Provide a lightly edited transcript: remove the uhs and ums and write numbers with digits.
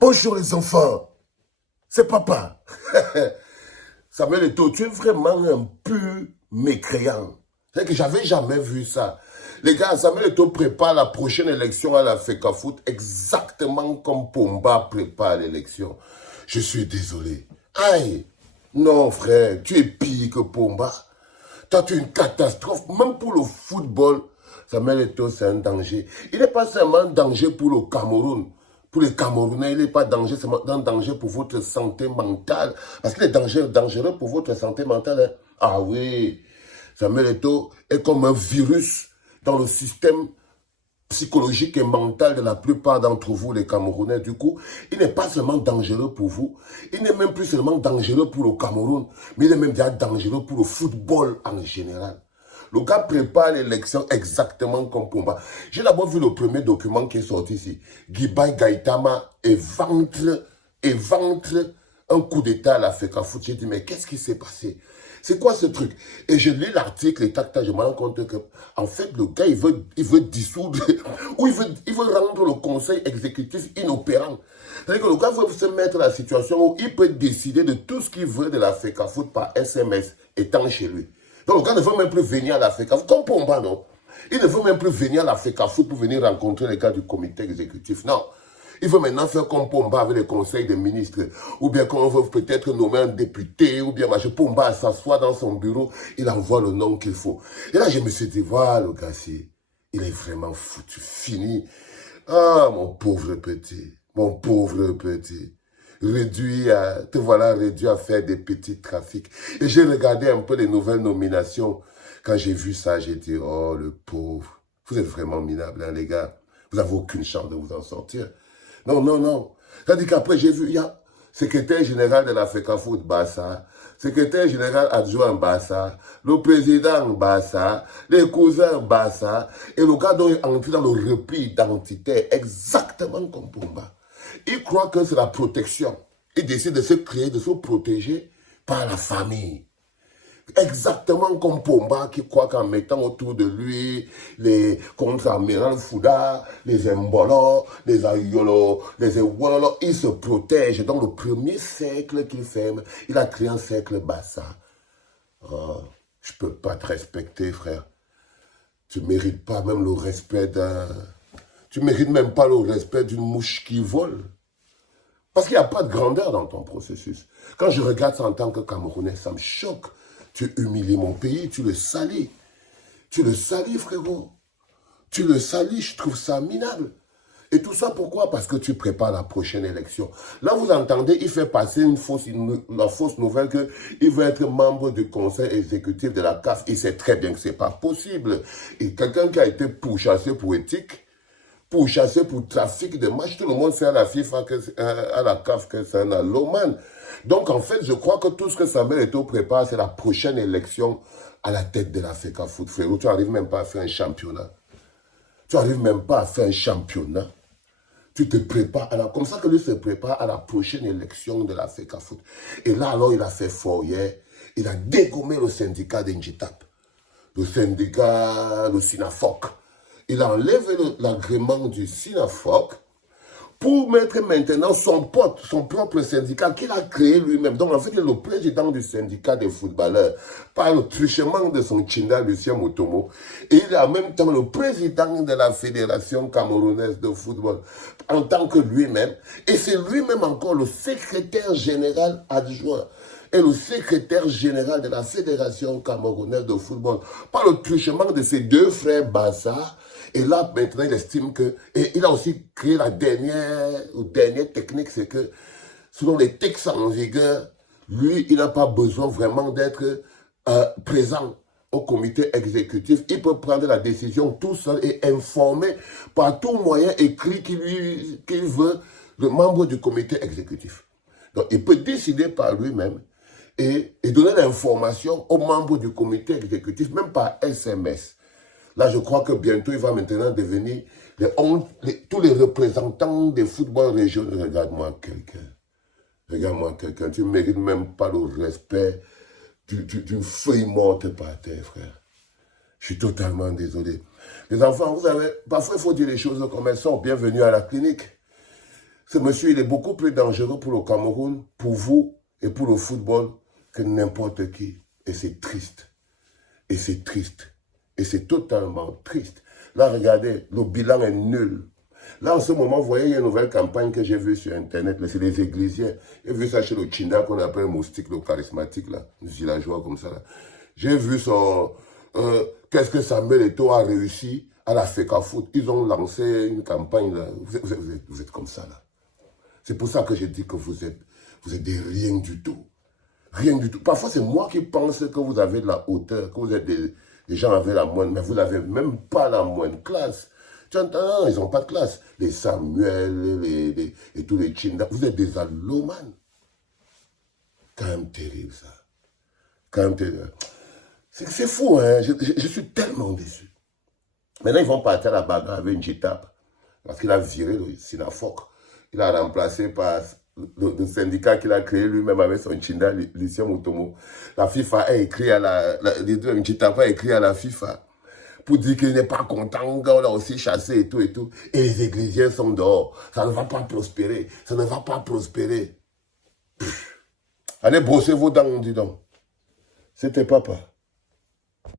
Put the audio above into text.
Bonjour les enfants, c'est papa. Samuel Eto'o, tu es vraiment un pur mécréant. C'est que j'avais jamais vu ça. Les gars, Samuel Eto'o prépare la prochaine élection à la FECAFOOT exactement comme Pomba prépare l'élection. Je suis désolé. Aïe, non frère, tu es pire que Pomba. Toi, tu es une catastrophe, même pour le football. Samuel Eto'o, c'est un danger. Il n'est pas seulement un danger pour le Cameroun. Pour les Camerounais, il n'est pas danger, c'est un danger pour votre santé mentale. Parce qu'il est dangereux pour votre santé mentale. Hein. Ah oui, Samuel Eto'o est comme un virus dans le système psychologique et mental de la plupart d'entre vous, les Camerounais. Du coup, il n'est pas seulement dangereux pour vous, il n'est même plus seulement dangereux pour le Cameroun, mais il est même déjà dangereux pour le football en général. Le gars prépare l'élection exactement comme Pomba. J'ai d'abord vu le premier document qui est sorti ici. Guibaï Gaïtama éventre un coup d'État à la FECAFOOT. J'ai dit, mais qu'est-ce qui s'est passé? C'est quoi ce truc? Et je lis l'article et tac, je me rends compte que, en fait, le gars, il veut dissoudre, ou il veut rendre le conseil exécutif inopérant. C'est-à-dire que le gars veut se mettre dans la situation où il peut décider de tout ce qu'il veut de la FECAFOOT par SMS, étant chez lui. Donc, le gars ne veut même plus venir à la FECAFOOT, comme Pomba, non? Il ne veut même plus venir à la FECAFOOT pour venir rencontrer les gars du comité exécutif. Non. Il veut maintenant faire comme Pomba avec les conseils des ministres. Ou bien qu'on veut peut-être nommer un député, ou bien Pomba s'assoit dans son bureau, il envoie le nom qu'il faut. Et là, je me suis dit, voilà, le gars, il est vraiment foutu, fini. Ah, mon pauvre petit. Te voilà réduit à faire des petits trafics. Et j'ai regardé un peu les nouvelles nominations. Quand j'ai vu ça, j'ai dit, oh, le pauvre. Vous êtes vraiment minable, hein, les gars. Vous n'avez aucune chance de vous en sortir. Non. C'est-à-dire qu'après, j'ai vu, il y a secrétaire général de la FECAFOOT, Bassa, secrétaire général adjoint, Bassa, le président, Bassa, les cousins, Bassa, et le gars doit entrer dans le repli identitaire, exactement comme Pomba. Il croit que c'est la protection. Il décide de se créer, de se protéger par la famille. Exactement comme Pomba qui croit qu'en mettant autour de lui les contre-amiral Fouda, les Mbolo, les Ayolo, les Ewololo, il se protège. Dans le premier cercle qu'il ferme, il a créé un cercle Bassa. Oh, je ne peux pas te respecter, frère. Tu ne mérites pas même le respect d'un... Tu ne mérites même pas le respect d'une mouche qui vole. Parce qu'il n'y a pas de grandeur dans ton processus. Quand je regarde ça en tant que Camerounais, ça me choque. Tu humilies mon pays, tu le salis. Tu le salis, frérot. Tu le salis, je trouve ça minable. Et tout ça, pourquoi? Parce que tu prépares la prochaine élection. Là, vous entendez, il fait passer la fausse nouvelle qu'il veut être membre du conseil exécutif de la CAF. Il sait très bien que ce n'est pas possible. Et quelqu'un qui a été pourchassé pour éthique, pourchassé pour trafic de matchs, tout le monde sait à la FIFA, à la CAF, que c'est un allomane. Donc, en fait, je crois que tout ce que Samuel Eto'o prépare, c'est la prochaine élection à la tête de la FECAFOOT. Frérot, tu n'arrives même pas à faire un championnat. Tu n'arrives même pas à faire un championnat. Tu te prépares, comme ça que lui se prépare à la prochaine élection de la FECAFOOT. Et là, alors, il a fait fort hier. Il a dégommé le syndicat d'Injitap. Le syndicat, le SINAFOC. Il a enlevé l'agrément du SINAFOC pour mettre maintenant son propre syndicat qu'il a créé lui-même. Donc, en fait, il est le président du syndicat des footballeurs par le truchement de son Tchinda, Lucien Mutombo. Et il est en même temps le président de la Fédération camerounaise de football en tant que lui-même. Et c'est lui-même encore le secrétaire général adjoint et le secrétaire général de la Fédération camerounaise de football par le truchement de ses deux frères Bassa. Et là, maintenant, il estime que... Et il a aussi créé la dernière technique, c'est que, selon les textes en vigueur, lui, il n'a pas besoin vraiment d'être présent au comité exécutif. Il peut prendre la décision tout seul et informer par tout moyen écrit qu'il veut le membre du comité exécutif. Donc, il peut décider par lui-même et donner l'information aux membres du comité exécutif, même par SMS. Là, je crois que bientôt, il va maintenant devenir tous les représentants des footballs régionaux. Regarde-moi quelqu'un. Regarde-moi quelqu'un. Tu ne mérites même pas le respect d'une feuille morte par terre, frère. Je suis totalement désolé. Les enfants, vous savez, parfois, il faut dire les choses comme elles sont. Bienvenue à la clinique. Ce monsieur, il est beaucoup plus dangereux pour le Cameroun, pour vous et pour le football que n'importe qui. Et c'est triste. Et c'est triste. Et c'est totalement triste. Là, regardez, le bilan est nul. Là, en ce moment, vous voyez, il y a une nouvelle campagne que j'ai vue sur Internet. C'est les Églisiens. J'ai vu ça chez le Chinda qu'on appelle Moustique, le charismatique, là, un villageois comme ça. J'ai vu son... Qu'est-ce que Samuel Eto'o a réussi à la FECAFOOT. Ils ont lancé une campagne, là. Vous êtes comme ça, là. C'est pour ça que j'ai dit que vous êtes des rien du tout. Rien du tout. Parfois, c'est moi qui pense que vous avez de la hauteur, que vous êtes des gens avec la moindre, mais vous n'avez même pas la moindre classe. Tu entends? Ils n'ont pas de classe. Les Samuel, et tous les Chinda, vous êtes des allomanes. Quand même terrible, ça. Quand même terrible. C'est fou, hein. Je suis tellement déçu. Maintenant, ils vont partir à la bagarre avec une Jitap, parce qu'il a viré le Sinafoc. Il a remplacé par le syndicat qu'il a créé lui-même avec son Chinda, Lucien Mutombo. La FIFA a écrit à Jitap a écrit à la FIFA pour dire qu'il n'est pas content, qu'on l'a aussi chassé et tout et tout. Et les Églisiens sont dehors. Ça ne va pas prospérer. Ça ne va pas prospérer. Allez brosser vos dents, dis donc. C'était papa.